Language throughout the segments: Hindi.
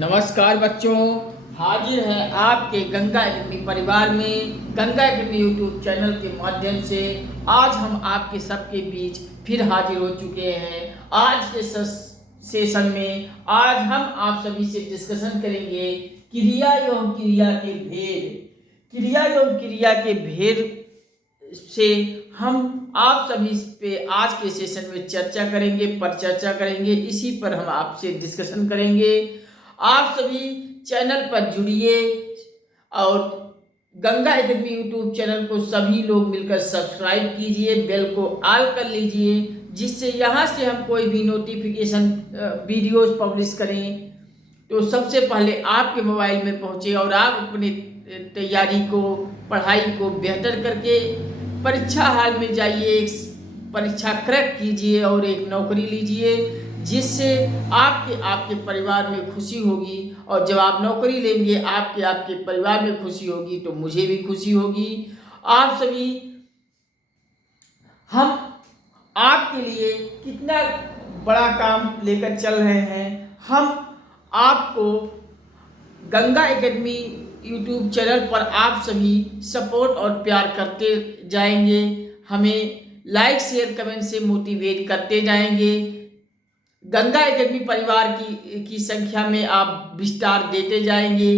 नमस्कार बच्चों, हाजिर है आपके गंगा एकेडमी परिवार में गंगा एकेडमी यूट्यूब चैनल के माध्यम से। आज हम आपके सबके बीच फिर हाजिर हो चुके हैं। आज के सेशन में आज हम आप सभी से डिस्कशन करेंगे क्रिया एवं क्रिया के भेद। क्रिया एवं क्रिया के भेद से हम आप सभी पे आज के सेशन में चर्चा करेंगे। इसी पर हम आपसे डिस्कशन करेंगे। आप सभी चैनल पर जुड़िए और गंगा एकेडमी यूट्यूब चैनल को सभी लोग मिलकर सब्सक्राइब कीजिए, बेल को ऑल कर लीजिए, जिससे यहाँ से हम कोई भी नोटिफिकेशन वीडियोस पब्लिश करें तो सबसे पहले आपके मोबाइल में पहुँचे और आप अपनी तैयारी को, पढ़ाई को बेहतर करके परीक्षा हाल में जाइए, एक परीक्षा क्रैक कीजिए और एक नौकरी लीजिए, जिससे आपके परिवार में खुशी होगी। और जब आप नौकरी लेंगे आपके परिवार में खुशी होगी तो मुझे भी खुशी होगी। आप सभी, हम आपके लिए कितना बड़ा काम लेकर चल रहे हैं। हम आपको गंगा एकेडमी यूट्यूब चैनल पर आप सभी सपोर्ट और प्यार करते जाएंगे, हमें लाइक शेयर कमेंट से मोटिवेट करते जाएंगे। गंगा एकेडमी परिवार की संख्या में आप विस्तार देते जाएंगे।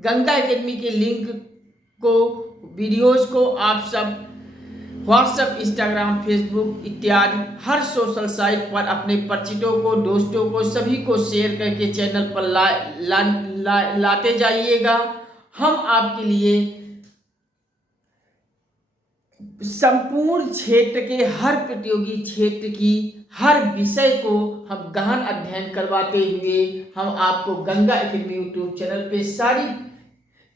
गंगा एकेडमी के लिंक को, वीडियोस को आप सब व्हाट्सएप, इंस्टाग्राम, फेसबुक इत्यादि हर सोशल साइट पर अपने परिचितों को, दोस्तों को, सभी को शेयर करके चैनल पर लाते जाइएगा। हम आपके लिए संपूर्ण क्षेत्र के हर प्रतियोगी क्षेत्र की हर विषय को हम गहन अध्ययन करवाते हुए हम आपको गंगा एकेडमी यूट्यूब चैनल पे सारी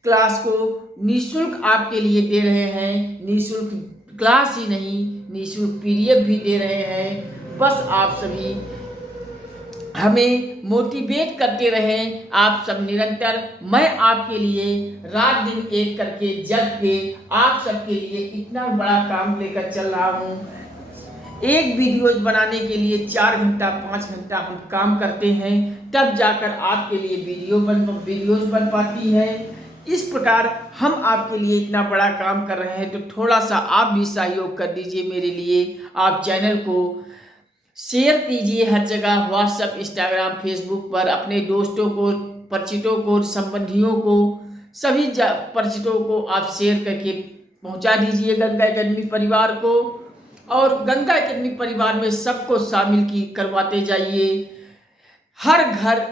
क्लास को निःशुल्क आपके लिए दे रहे हैं। निःशुल्क क्लास ही नहीं, निःशुल्क पीडीएफ भी दे रहे हैं। बस आप सभी हमें मोटिवेट करते रहें। आप सब निरंतर, मैं आपके लिए रात दिन एक करके जग के आप सबके लिए इतना बड़ा काम लेकर चल रहा हूँ। एक वीडियोज बनाने के लिए 4 घंटा 5 घंटा हम काम करते हैं, तब जाकर आपके लिए वीडियोज बन पाती है। इस प्रकार हम आपके लिए इतना बड़ा काम कर रहे हैं, तो थोड़ा सा आप भी सहयोग कर दीजिए मेरे लिए। आप चैनल को शेयर कीजिए हर जगह, व्हाट्सएप, इंस्टाग्राम, फेसबुक पर अपने दोस्तों को, परिचितों को, संबंधियों को, सभी परिचितों को आप शेयर करके पहुंचा दीजिए गंगा एकेडमी परिवार को। और गंगा एकेडमी परिवार में सबको शामिल करवाते जाइए। हर घर,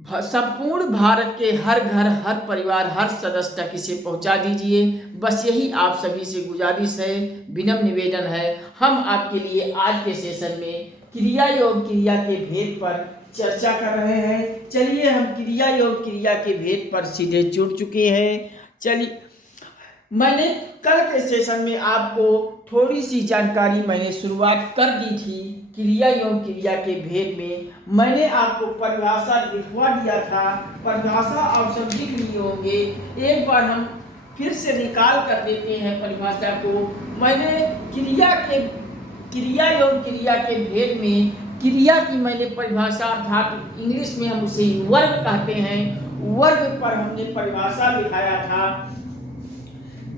संपूर्ण भारत के हर घर, हर परिवार, हर सदस्य तक इसे पहुंचा दीजिए। बस यही आप सभी से गुजारिश है, विनम्र निवेदन है। हम आपके लिए आज के सेशन में क्रिया एवं क्रिया के भेद पर चर्चा कर रहे हैं। चलिए, हम क्रिया एवं क्रिया के भेद पर सीधे जुड़ चुके हैं। चलिए, मैंने कल के सेशन में आपको थोड़ी सी जानकारी मैंने शुरुआत कर दी थी। क्रिया एवं क्रिया के भेद में मैंने आपको परिभाषा लिखवा दिया था। परिभाषा आप सब लिख लिए होंगे। एक बार हम फिर से निकाल कर देते हैं परिभाषा को। मैंने क्रिया एवं क्रिया के भेद में क्रिया की मैंने परिभाषा, अर्थात इंग्लिश में हम उसे वर्ग कहते हैं, वर्ग पर हमने परिभाषा लिखाया था।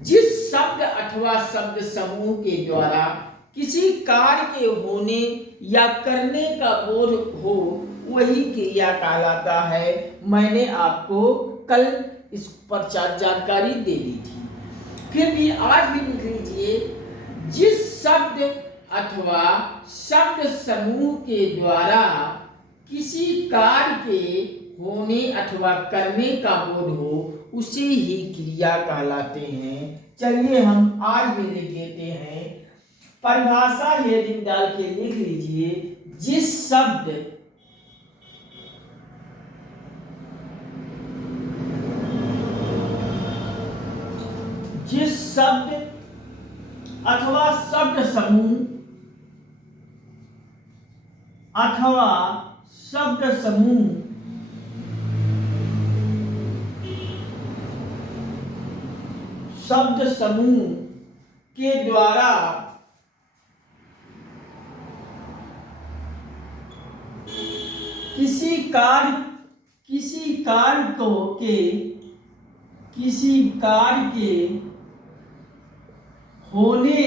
जिस शब्द अथवा शब्द समूह के द्वारा किसी कार्य के होने या करने का बोध हो, वही क्रिया कहलाता है। मैंने आपको कल इस पर जानकारी दे दी थी, फिर भी आज भी लिख लीजिए। जिस शब्द अथवा शब्द समूह के द्वारा किसी कार्य के होने अथवा करने का बोध हो, उसे ही क्रिया कहलाते हैं। चलिए, हम आज भी लिख देते हैं। परिभाषा हेडिंग डाल के लिख लीजिए। जिस शब्द अथवा शब्द समूह के द्वारा किसी कार्य किसी कार्य को के किसी कार्य के होने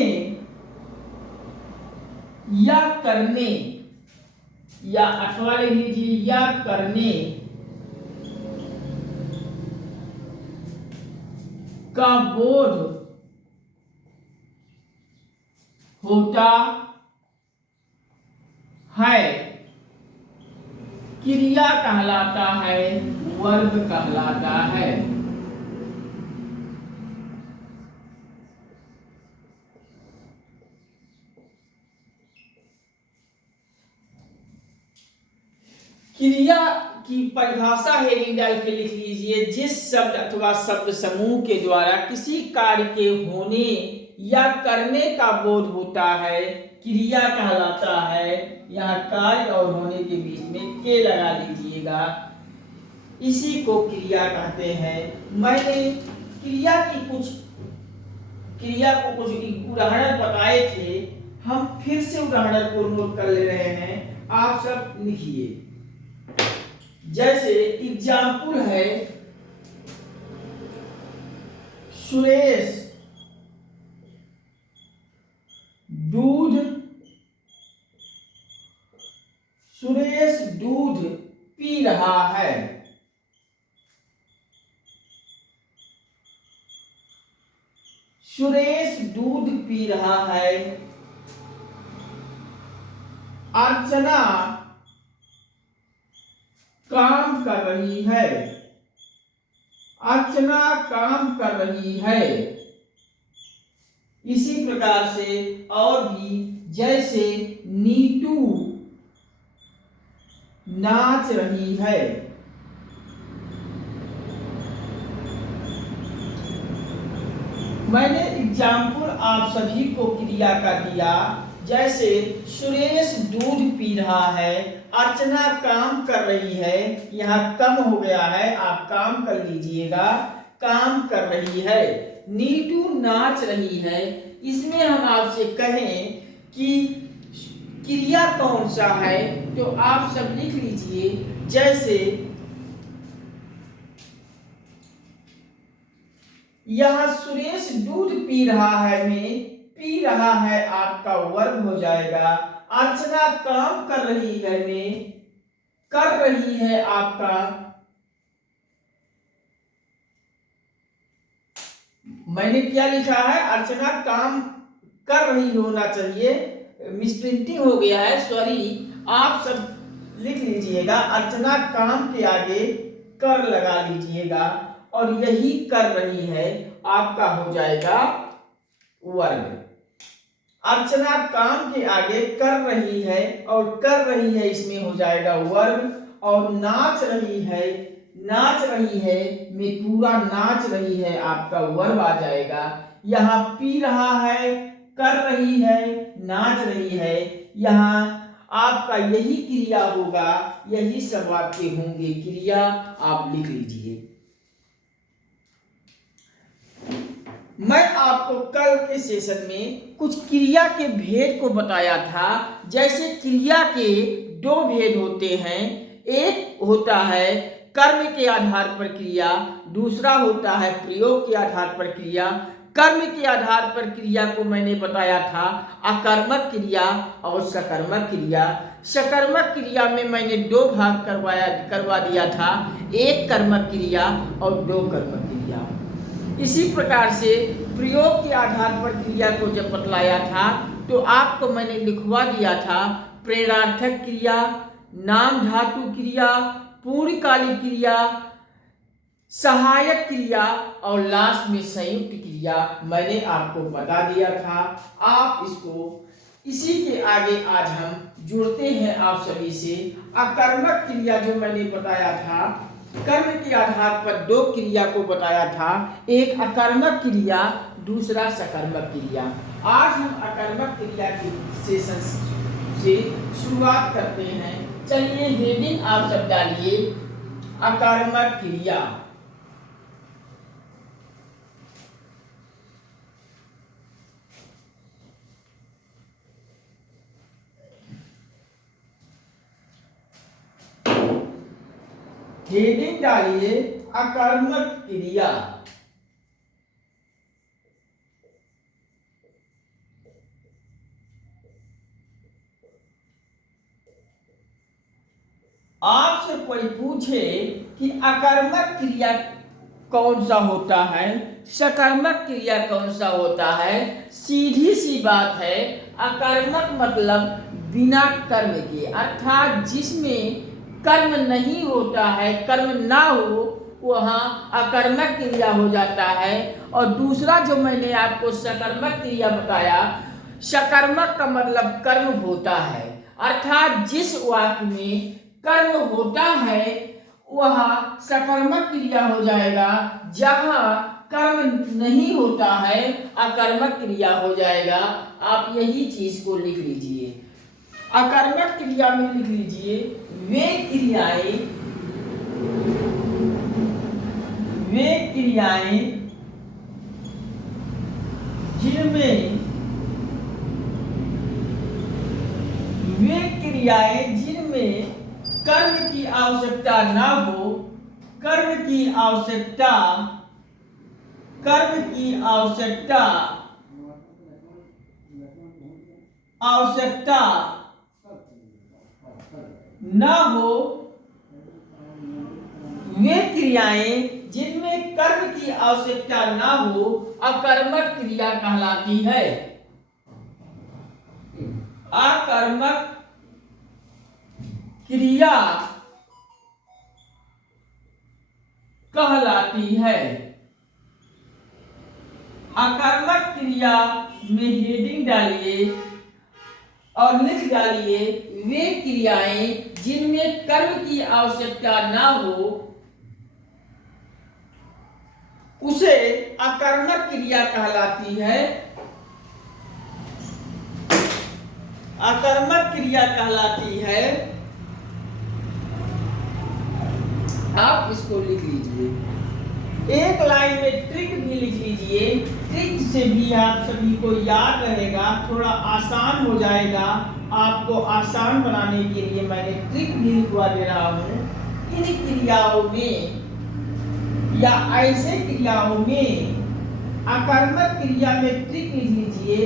या करने, या अथवा लिख लीजिए, या करने का बोध होता है, क्रिया कहलाता है, वर्ब कहलाता है। क्रिया की परिभाषा हेडिंग डाल के लिख लीजिए, जिस शब्द अथवा शब्द समूह के द्वारा किसी कार्य के होने या करने का बोध होता है, क्रिया कहलाता है। यहाँ कार्य और होने के बीच में के लगा लीजिएगा, इसी को क्रिया कहते हैं। मैंने क्रिया को कुछ उदाहरण बताए थे, हम फिर से उदाहरण को नोट कर ले रहे हैं, आप सब लिखिए। जैसे एग्जाम्पल है, सुरेश दूध पी रहा है। सुरेश दूध पी रहा है। अर्चना काम कर रही है। अर्चना काम कर रही है। इसी प्रकार से और भी, जैसे नीतू नाच रही है। मैंने एग्जाम्पल आप सभी को क्रिया का दिया, जैसे सुरेश दूध पी रहा है, अर्चना काम कर रही है। यहाँ कम हो गया है, आप काम कर लीजिएगा, काम कर रही है। नीतू नाच रही है। इसमें हम आपसे कहें कि क्रिया कौन सा है, तो आप सब लिख लीजिए। जैसे यहाँ सुरेश दूध पी रहा है में पी रहा है आपका वर्ब हो जाएगा। अर्चना काम कर रही है में कर रही है आपका, मैंने क्या लिखा है, अर्चना काम कर रही होना चाहिए, मिसप्रिंटिंग हो गया है, सॉरी। आप सब लिख लीजिएगा, अर्चना काम के आगे कर लगा लीजिएगा, और यही कर रही है आपका हो जाएगा वर्ब। अर्चना काम के आगे कर रही है, और कर रही है इसमें हो जाएगा वर्ब। और नाच रही है में पूरा नाच रही है आपका वर्ब आ जाएगा। यहाँ पी रहा है, कर रही है, नाच रही है, यहाँ आपका यही क्रिया होगा, यही सब आपके होंगे क्रिया, आप लिख लीजिए। मैं आपको कल के सेशन में कुछ क्रिया के भेद को बताया था। जैसे क्रिया के दो भेद होते हैं, एक होता है कर्म के आधार पर क्रिया, दूसरा होता है प्रयोग के आधार पर क्रिया। कर्म के आधार पर क्रिया को मैंने बताया था अकर्मक क्रिया और सकर्मक क्रिया। सकर्मक क्रिया में मैंने दो भाग करवा दिया था, एक कर्मक क्रिया और दो कर्मक क्रिया। इसी प्रकार से प्रयोग के आधार पर क्रिया को जब बतलाया था तो आपको मैंने लिखवा दिया था प्रेरणार्थक क्रिया, नाम धातु क्रिया, पूर्णकालिक क्रिया, सहायक क्रिया और लास्ट में संयुक्त क्रिया मैंने आपको बता दिया था। आप इसको इसी के आगे आज हम जुड़ते हैं आप सभी से। अकर्मक क्रिया जो मैंने बताया था, कर्म के आधार पर दो क्रिया को बताया था, एक अकर्मक क्रिया, दूसरा सकर्मक क्रिया। आज हम अकर्मक क्रिया के सेशन से शुरुआत करते हैं। चलिए हेडिंग आप सब डालिए, अकर्मक क्रिया। हेडिंग डालिए अकर्मक क्रिया। आपसे कोई पूछे कि अकर्मक क्रिया कौन सा होता है, सकर्मक क्रिया कौन सा होता है, सीधी सी बात है, अकर्मक मतलब बिना कर्म के, अर्थात जिसमें कर्म नहीं होता है, कर्म ना हो, वहाँ अकर्मक क्रिया हो जाता है। और दूसरा जो मैंने आपको सकर्मक क्रिया बताया, सकर्मक का मतलब कर्म होता है, अर्थात जिस वाक्य में कर्म होता है वह सकर्मक क्रिया हो जाएगा, जहां कर्म नहीं होता है अकर्मक क्रिया हो जाएगा। आप यही चीज को लिख लीजिए। अकर्मक क्रिया में लिख लीजिए वे क्रियाएं जिनमें कर्म की आवश्यकता ना हो, कर्म की आवश्यकता ना हो, वे क्रियाएं जिनमें कर्म की आवश्यकता ना हो अकर्मक क्रिया कहलाती है। अकर्मक क्रिया कहलाती है। अकर्मक क्रिया में हेडिंग डालिए और लिख डालिए वे क्रियाएं जिनमें कर्म की आवश्यकता ना हो उसे अकर्मक क्रिया कहलाती है। अकर्मक क्रिया कहलाती है। आप इसको लिख लीजिए। एक लाइन में ट्रिक भी लिख लीजिए, ट्रिक से भी आप सभी को याद रहेगा, थोड़ा आसान हो जाएगा। आपको आसान बनाने के लिए मैंने ट्रिक भी लिखवा दे रहा हूं। इन क्रियाओं में या ऐसे क्रियाओं में, अकर्मक क्रिया में ट्रिक लिख लीजिए,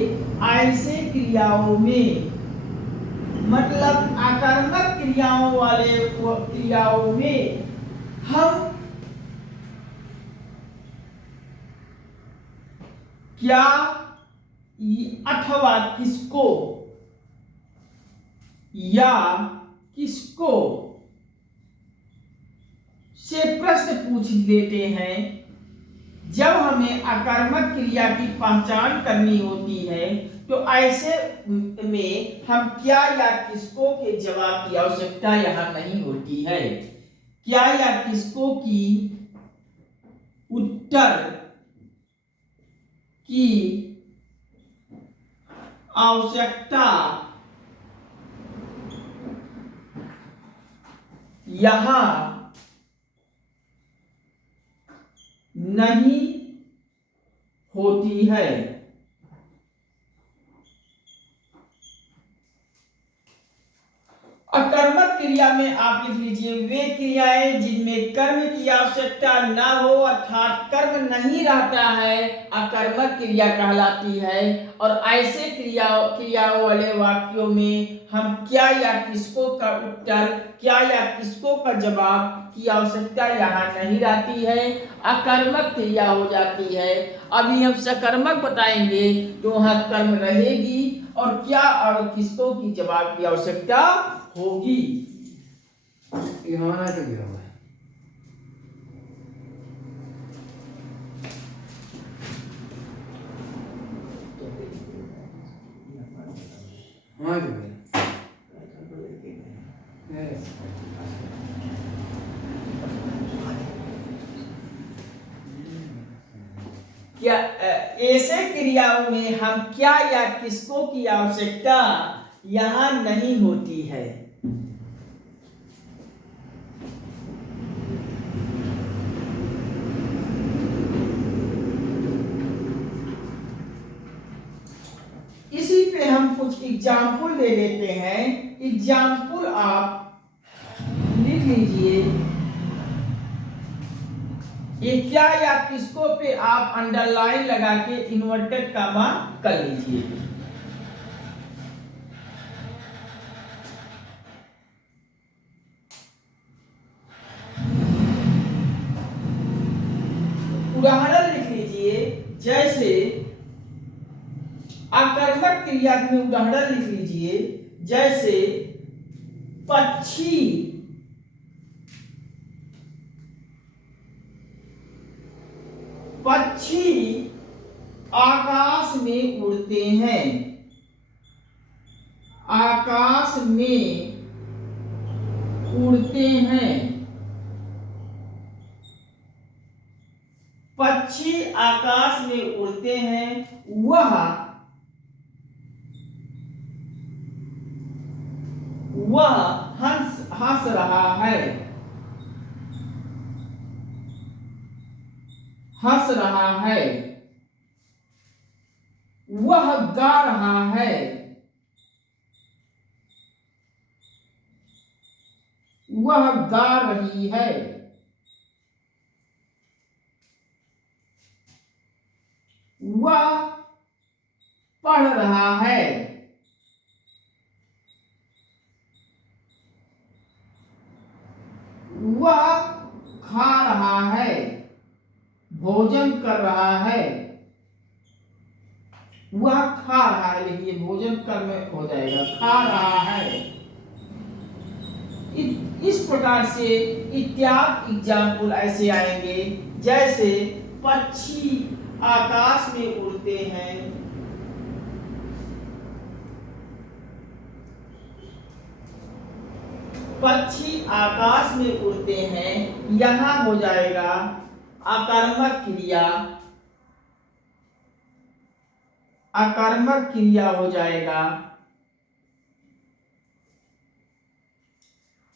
ऐसे क्रियाओं में मतलब अकर्मक क्रियाओं में हम क्या अथवा किसको या किसको से प्रश्न पूछ लेते हैं। जब हमें अकर्मक क्रिया की पहचान करनी होती है तो ऐसे में हम क्या या किसको के जवाब की आवश्यकता यहां नहीं होती है। क्या या किसको की उत्तर की आवश्यकता यहां नहीं होती है। अकर्मक क्रिया में आप लिख लीजिए वे क्रियाएं जिनमें कर्म की आवश्यकता ना हो, अर्थात कर्म नहीं रहता है, अकर्मक क्रिया कहलाती है। और ऐसे क्रियाओं वाले वाक्यों में हम क्या या किसको का उत्तर, क्या या किसको का जवाब की आवश्यकता यहाँ नहीं रहती है, अकर्मक क्रिया हो जाती है। अभी हम सकर्मक बताएंगे तो वहां कर्म रहेगी और क्या और किसको की जवाब की आवश्यकता होगी। यहाँ तो गया हुआ है। हाँ जो है। क्या ऐसे क्रियाओं में हम क्या या किसको की आवश्यकता यहां नहीं होती है। इसी पे हम कुछ एग्जाम्पल दे देते हैं। एग्जाम्पल आप लिख लीजिए। ये क्या या किसको पे आप अंडरलाइन लगा के इन्वर्टेड कामा कर लीजिए। उदाहरण लिख लीजिए, जैसे आकर्मक क्रिया में उदाहरण लिख लीजिए, जैसे पक्षी पक्षी आकाश में उड़ते हैं, आकाश में उड़ते हैं। पक्षी आकाश में उड़ते हैं, वह हंस रहा है, हंस रहा है। वह गा रहा है, वह गा रही है। वह पढ़ रहा है, वह खा रहा है, भोजन कर रहा है। वह खा रहा है, देखिए भोजन कर्म हो जाएगा, खा रहा है। इस प्रकार से इत्यादि एग्जाम्पल ऐसे आएंगे, जैसे पक्षी आकाश में उड़ते हैं, पक्षी आकाश में उड़ते हैं, यहां हो जाएगा आकर्मक क्रिया, आकर्मक क्रिया हो जाएगा।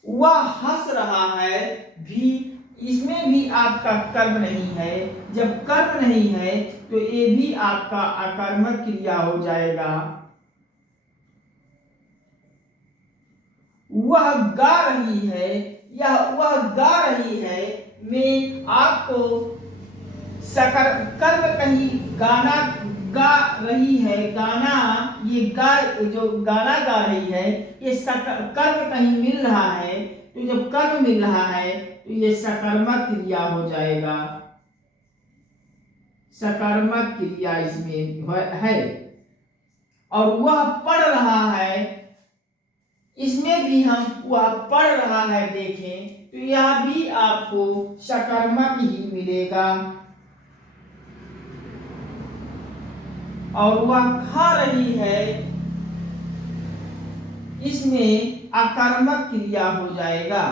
वह हंस रहा है भी, इसमें भी आपका कर्म नहीं है। जब कर्म नहीं है तो ये भी आपका आकर्मक क्रिया हो जाएगा। वह गा रही है, या वह गा रही है में आपको सकर कर्म कहीं गाना गा रही है, गाना ये गा जो गाना गा रही है ये कर्म कहीं मिल रहा है, तो जब कर्म मिल रहा है तो ये सकर्मक क्रिया हो जाएगा, सकर्मक क्रिया इसमें है। और वह पढ़ रहा है, इसमें भी हम वह पढ़ रहा है देखें तो यह भी आपको सकर्मक ही मिलेगा। और वह खा रही है, इसमें आकर्मक क्रिया हो जाएगा।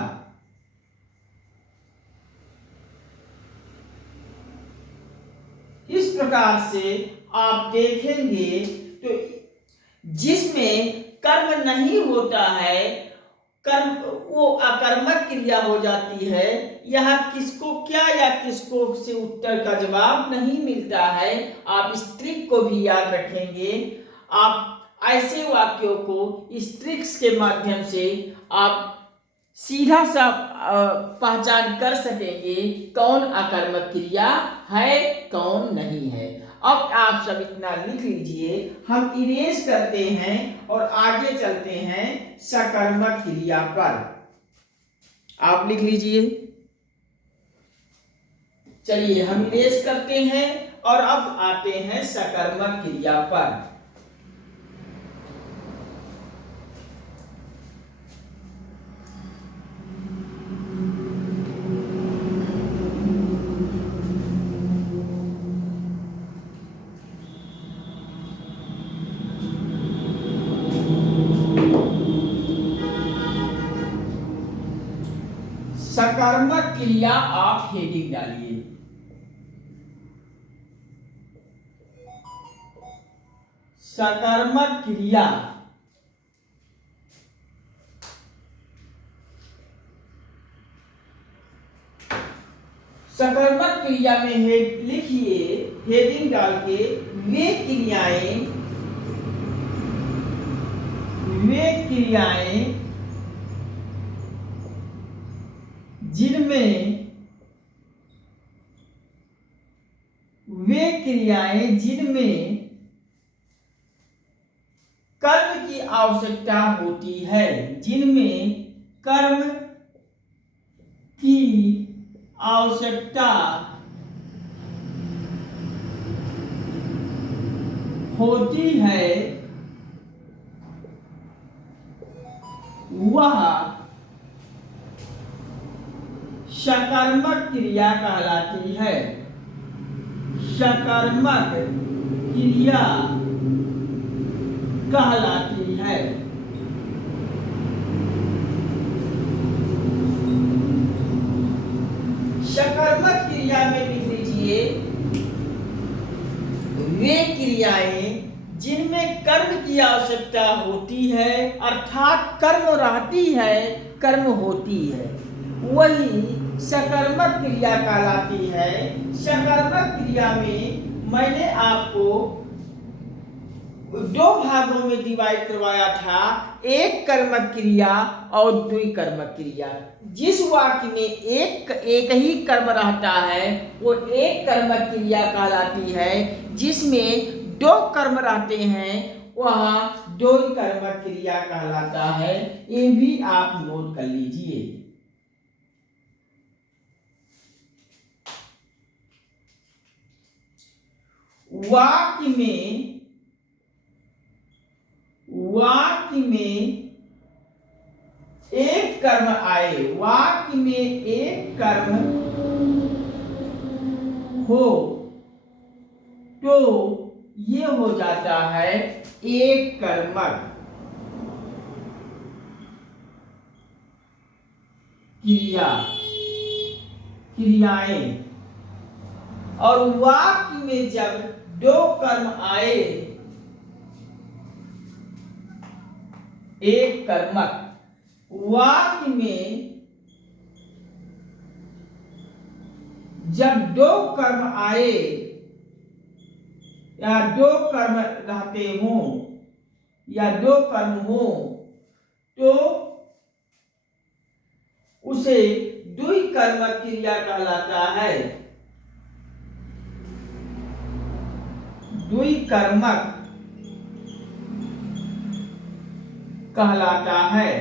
इस प्रकार से आप देखेंगे तो जिसमें कर्म नहीं होता है, कर्म वो अकर्मक क्रिया हो जाती है। यहाँ किसको क्या या किसको से उत्तर का जवाब नहीं मिलता है। आप इस ट्रिक को भी याद रखेंगे। आप ऐसे वाक्यों को इस ट्रिक्स के माध्यम से आप सीधा सा पहचान कर सकेंगे कौन अकर्मक क्रिया है, कौन नहीं है। अब आप सब इतना लिख लीजिए, हम इरेज करते हैं और आगे चलते हैं सकर्मक क्रिया पर। आप लिख लीजिए, चलिए हम इरेज करते हैं और अब आते हैं सकर्मक क्रिया पर। सकर्मक क्रिया आप हेडिंग डालिए। सकर्मक क्रिया सकर्मक क्रिया में लिखिए हेडिंग डाल के, वे क्रियाएं जिनमें वे क्रियाएं जिनमें कर्म की आवश्यकता होती है, जिनमें कर्म की आवश्यकता होती है, वह सकर्मक क्रिया कहलाती है। सकर्मक क्रिया कहलाती है। सकर्मक क्रिया में लिख लीजिए वे क्रियाएं जिनमें कर्म की आवश्यकता होती है, अर्थात कर्म रहती है, कर्म होती है, वही सकर्मक क्रिया कहलाती है। सकर्मक क्रिया में मैंने आपको दो भागों में डिवाइड करवाया था, एक कर्मक क्रिया और द्वि कर्मक क्रिया। जिस वाक्य में एक ही कर्म रहता है वो एक कर्मक क्रिया कहलाती है, जिसमें दो कर्म रहते हैं वह दो कर्मक क्रिया कहलाता है। ये भी आप नोट कर लीजिए। वाक्य में एक कर्म आए, वाक्य में एक कर्म हो तो ये हो जाता है एक कर्मक क्रियाएं। और वाक्य में जब दो कर्म आए, एक कर्मक, वाक्य में जब दो कर्म आए या दो कर्म रहते हों या दो कर्म हो तो उसे द्वि कर्मक क्रिया कहलाता है। द्वि कर्मक कहलाता है।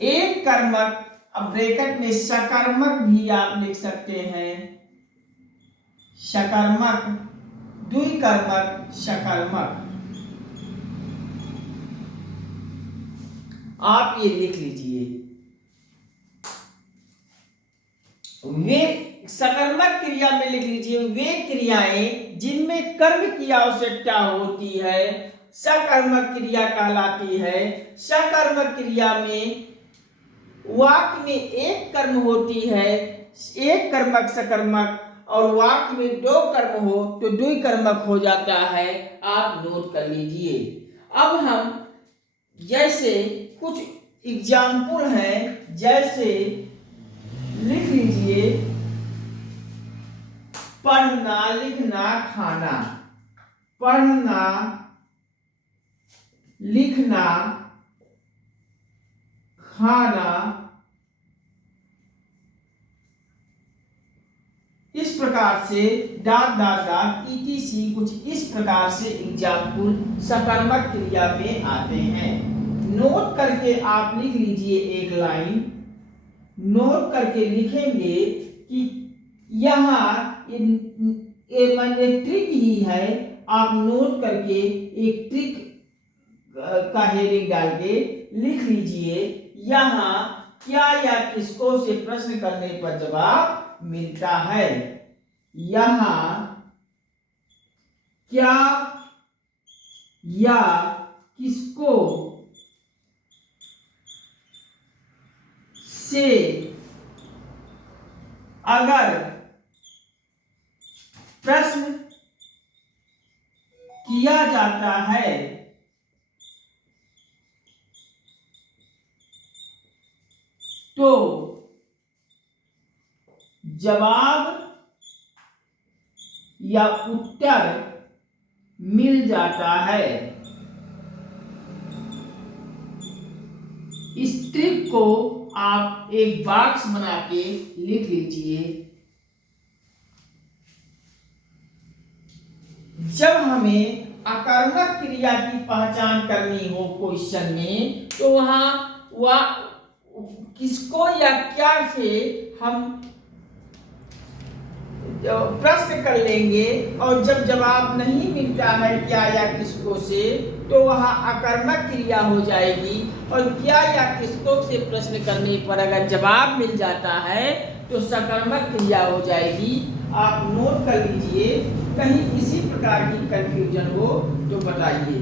एक कर्मक, अब ब्रैकेट में सकर्मक भी आप लिख सकते हैं, सकर्मक, द्विकर्मक, सकर्मक, आप ये लिख लीजिए। वे सकर्मक क्रिया में लिख लीजिए वे क्रियाएं जिनमें कर्म की आवश्यकता होती है, सकर्मक क्रिया कहलाती है। सकर्मक क्रिया में वाक्य में एक कर्म होती है, एक कर्मक सकर्मक, और वाक्य में दो कर्म हो तो द्वि कर्मक हो जाता है। आप नोट कर लीजिए। अब हम जैसे कुछ एग्जाम्पल हैं, जैसे लिख लीजिए पढ़ना, लिखना, खाना। पढ़ना, लिखना, खाना, इस प्रकार से डॉट डॉट डॉट ETC कुछ इस प्रकार से एग्जाम्पल सकर्मक क्रिया में आते हैं। नोट करके आप लिख लीजिए एक लाइन, नोट करके लिखेंगे कि यहाँ ये ट्रिक ही है। आप नोट करके एक ट्रिक का हेडिंग डाल के लिख लीजिए, यहाँ क्या या किसको से प्रश्न करने पर जवाब मिलता है। यहाँ क्या या किसको से अगर प्रश्न किया जाता है तो जवाब या उत्तर मिल जाता है। इस ट्रिक को आप एक बॉक्स बना के लिख लीजिए। जब हमें अकर्मक क्रिया की पहचान करनी हो क्वेश्चन में, तो वह किसको या क्या से हम प्रश्न कर लेंगे, और जब जवाब नहीं मिलता है क्या या किसको से, तो वह अकर्मक क्रिया हो जाएगी। और क्या या किसको से प्रश्न करने पर अगर जवाब मिल जाता है तो सकर्मक क्रिया हो जाएगी। आप नोट कर लीजिए, कहीं किसी प्रकार की कंफ्यूजन हो तो बताइए।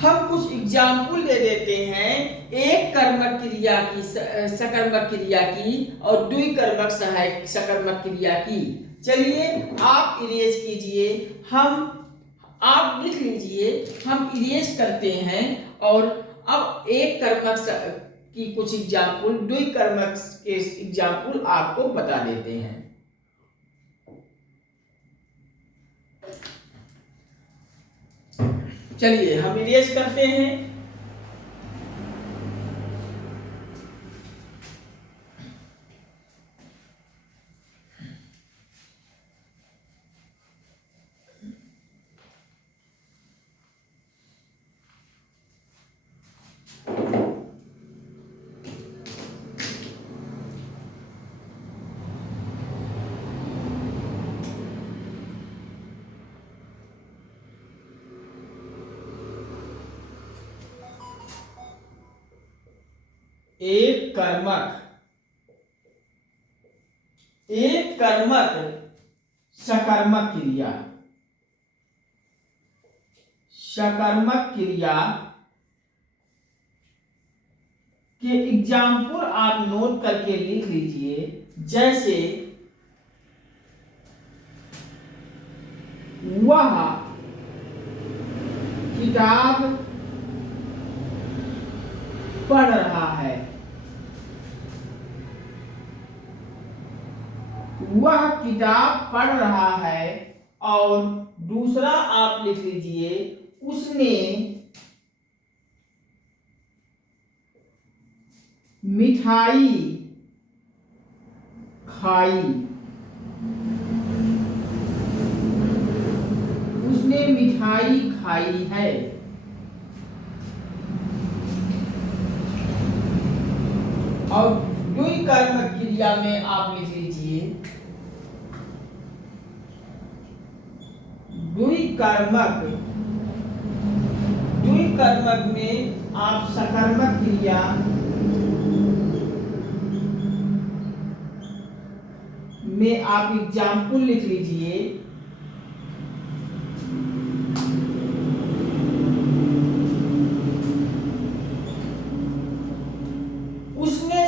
हम कुछ एग्जाम्पल दे देते हैं, एक कर्मक क्रिया की सकर्मक क्रिया की और दुई कर्मक सहायक सकर्मक क्रिया की। चलिए आप इरेज कीजिए, आप लिख लीजिए, हम इरेज करते हैं। और अब एक कर्मक की कुछ एग्जाम्पल, दुई कर्मक के एग्जाम्पल आपको बता देते हैं। चलिए हम इरेज करते हैं। एक कर्मक सकर्मक क्रिया, सकर्मक क्रिया के एग्जाम्पल आप नोट करके लिख लीजिए। जैसे वह किताब पढ़ रहा है, वह किताब पढ़ रहा है। और दूसरा आप लिख लीजिए, उसने मिठाई खाई, उसने मिठाई खाई है। और दुई कर्मक क्रिया में आप लिख लीजिए, दुई कर्मक में आप सकर्मक क्रिया में आप एग्जाम्पल लिख लीजिए। उसने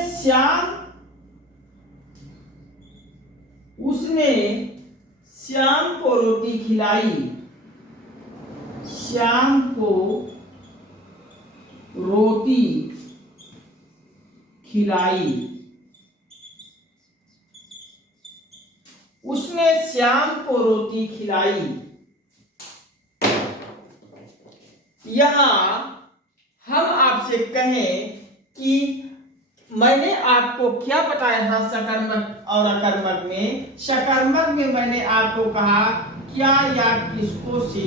श्याम को रोटी खिलाई, श्याम को रोटी खिलाई। उसने श्याम को रोटी खिलाई। यहां हम आपसे कहें कि मैंने आपको क्या बताया था सकर्मक और अकर्मक में। सकर्मक में मैंने आपको कहा क्या या किसको से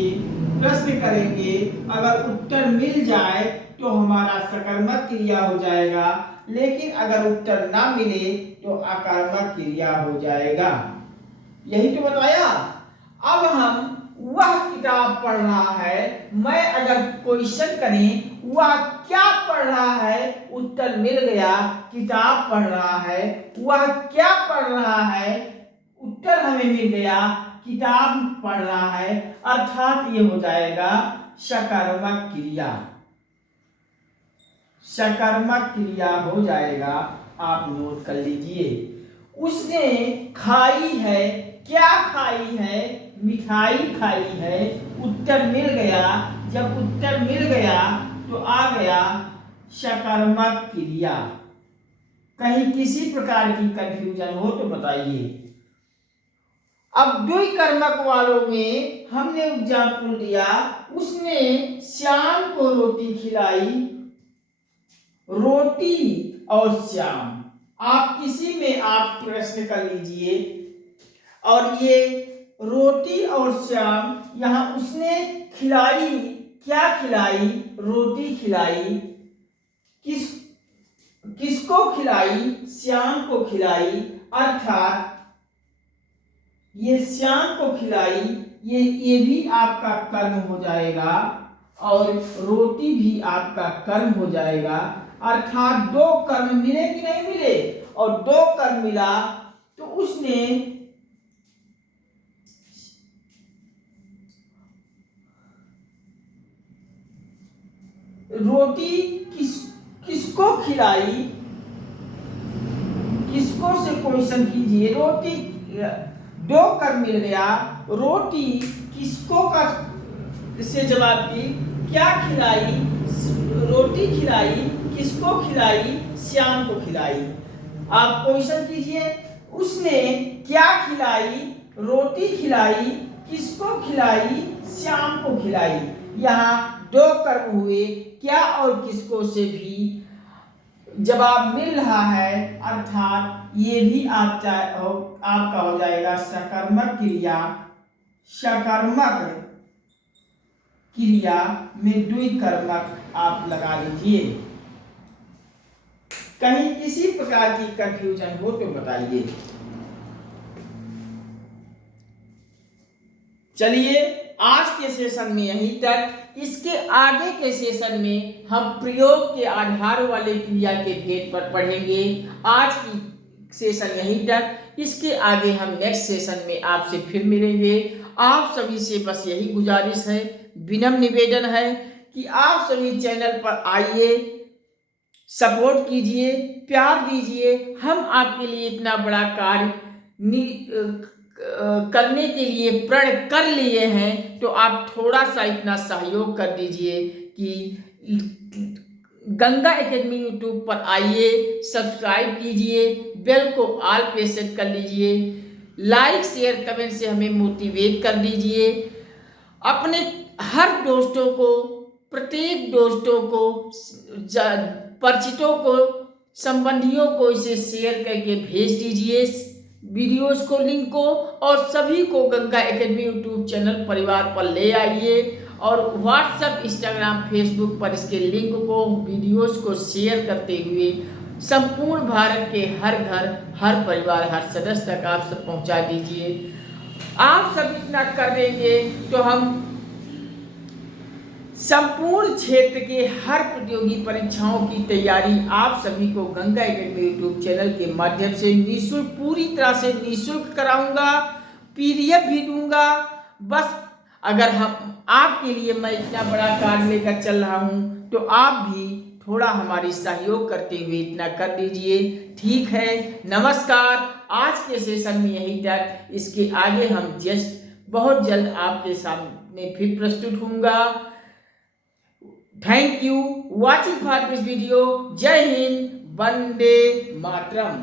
प्रश्न करेंगे, अगर उत्तर मिल जाए तो हमारा सकर्मक क्रिया हो जाएगा, लेकिन अगर उत्तर ना मिले तो अकर्मक क्रिया हो जाएगा। यही तो बताया। अब हम वह किताब पढ़ रहा है, मैं अगर क्वेश्चन करें वह क्या पढ़ रहा है, उत्तर मिल गया किताब पढ़ रहा है। वह क्या पढ़ रहा है, उत्तर हमें मिल गया किताब पढ़ रहा है, अर्थात ये हो जाएगा सकर्मक क्रिया। सकर्मक क्रिया हो जाएगा, आप नोट कर लीजिए। उसने खाई है, क्या खाई है, मिठाई खाई है, उत्तर मिल गया। जब उत्तर मिल गया तो आ गया सकर्मक क्रिया। कहीं किसी प्रकार की कंफ्यूजन हो तो बताइए। अब दुई कर्मक वालों में हमने एग्जाम्पल दिया, उसने श्याम को रोटी खिलाई, रोटी और श्याम, आप इसी में आप प्रश्न कर लीजिए। और ये रोटी और श्याम, यहाँ उसने खिलाई, क्या खिलाई? रोटी खिलाई। किसको खिलाई? श्याम को खिलाई। अर्थात ये श्याम को खिलाई, ये भी आपका कर्म हो जाएगा और रोटी भी आपका कर्म हो जाएगा। अर्थात दो कर्म मिले कि नहीं मिले? और दो कर्म मिला तो उसने रोटी किसको खिलाई? किसको से क्वेश्चन कीजिए। रोटी, दो कर्म मिल गया, रोटी किसको का से जवाब दी, क्या खिलाई? रोटी खिलाई। किसको खिलाई? श्याम को खिलाई। आप क्वेश्चन कीजिए, उसने क्या खिलाई? रोटी खिलाई। किसको खिलाई? श्याम को खिलाई। यहाँ दो कर्म हुए, क्या और किसको से भी जवाब मिल रहा है। अर्थात ये भी आपका हो जाएगा सकर्मक क्रिया। सकर्मक क्रिया में द्विकर्मक आप लगा लीजिए। कहीं किसी प्रकार की कंफ्यूजन हो तो बताइए। चलिए आज के सेशन में यहीं तक। इसके आगे के सेशन में हम प्रयोग के आधार वाले क्रिया के भेद पर पढ़ेंगे। आज की सेशन यहीं तक। इसके आगे हम नेक्स्ट सेशन में आपसे फिर मिलेंगे। आप सभी से बस यही गुजारिश है, विनम्र निवेदन है कि आप सभी चैनल पर आइए, सपोर्ट कीजिए, प्यार दीजिए। हम आपके लिए इतना बड़ा कार्य करने के लिए प्रण कर लिए हैं, तो आप थोड़ा सा इतना सहयोग कर दीजिए कि गंगा एकेडमी यूट्यूब पर आइए, सब्सक्राइब कीजिए, बेल को ऑल पे सेट कर लीजिए, लाइक शेयर कमेंट से हमें मोटिवेट कर दीजिए। अपने हर दोस्तों को, प्रत्येक दोस्तों को, परिचितों को, संबंधियों को इसे शेयर करके भेज दीजिए वीडियोस को, लिंक को, और सभी को गंगा एकेडमी यूट्यूब चैनल परिवार पर ले आइए। और व्हाट्सएप, इंस्टाग्राम, फेसबुक पर इसके लिंक को, वीडियोस को शेयर करते हुए संपूर्ण भारत के हर घर, हर परिवार, हर सदस्य तक आप सब पहुंचा दीजिए। आप सब इतना कर देंगे तो हम संपूर्ण क्षेत्र के हर प्रतियोगी परीक्षाओं की तैयारी आप सभी को गंगा एकेडमी यूट्यूब चैनल के माध्यम से निःशुल्क, पूरी तरह से निःशुल्क कराऊंगा, पीडीएफ भी दूंगा। बस अगर हम आपके लिए मैं इतना बड़ा कार्य लेकर चल रहा हूं तो आप भी थोड़ा हमारी सहयोग करते हुए इतना कर दीजिए। ठीक है, नमस्कार। आज के सेशन में यहीं तक। इसके आगे हम बहुत जल्द आपके सामने फिर प्रस्तुत होऊंगा। Thank you watching for this video. Jai Hind, Vande Mataram.